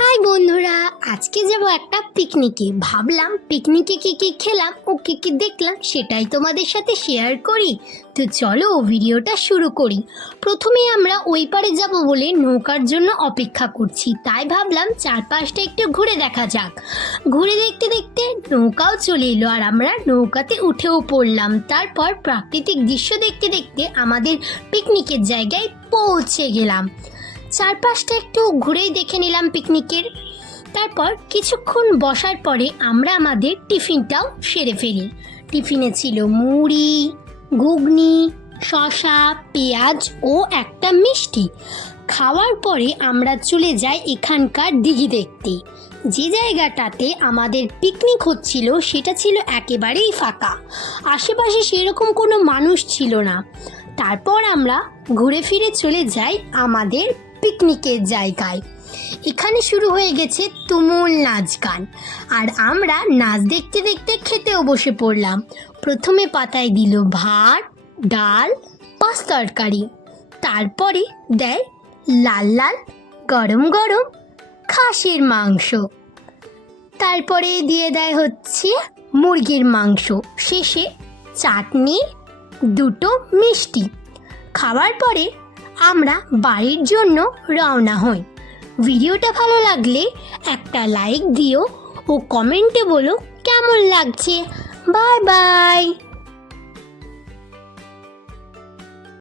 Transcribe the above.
High বন্ধুরা, আজকে যাব একটা পিকনিকে ভাবলাম পিকনিকে কি কি খেলাম, ও কি কি দেখলাম সেটাই তোমাদের সাথে শেয়ার করি। তো চলো ভিডিওটা শুরু করি। প্রথমে আমরা ওই পারে যাব বলে নৌকার জন্য অপেক্ষা করছি। তাই ভাবলাম চারপাশটা একটু ঘুরে দেখা যাক। ঘুরে দেখতে দেখতে নৌকাও চলে এলো আর আমরা নৌকাতে উঠেও পড়লাম। তারপর প্রাকৃতিক দৃশ্য দেখতে দেখতে আমাদের পিকনিকের জায়গায় পৌঁছে গেলাম। চারপাশটা একটু ঘুরেই দেখে নিলাম পিকনিকের। তারপর কিছুক্ষণ বসার পরে আমরা আমাদের টিফিনটাও সেরে ফেলি। টিফিনে ছিল মুড়ি, ঘুগনি, শসা, পেঁয়াজ ও একটা মিষ্টি। খাওয়ার পরে আমরা চলে যাই এখানকার দিঘি দেখতে। যে জায়গাটাতে আমাদের পিকনিক হচ্ছিল সেটা ছিল একেবারেই ফাঁকা। আশেপাশে সেরকম কোনো মানুষ ছিল না। তারপর আমরা ঘুরে ফিরে চলে যাই আমাদের পিকনিকের জায়গায়। এখানে শুরু হয়ে গেছে তুমুল নাচ গান। আর আমরা নাচ দেখতে দেখতে খেতেও বসে পড়লাম। প্রথমে পাতায় দিল ভাত, ডাল, পাঁচ তরকারি। তারপরে দেয় লাল লাল, গরম গরম খাসির মাংস। তারপরে দিয়ে দেয় হচ্ছে মুরগির মাংস। শেষে চাটনি, দুটো মিষ্টি। খাওয়ার পরে আমরা বাড়ির জন্য রওনা হই। ভিডিওটা ভালো লাগলে একটা লাইক দিও ও কমেন্টে বলো কেমন লাগছে। Bye bye.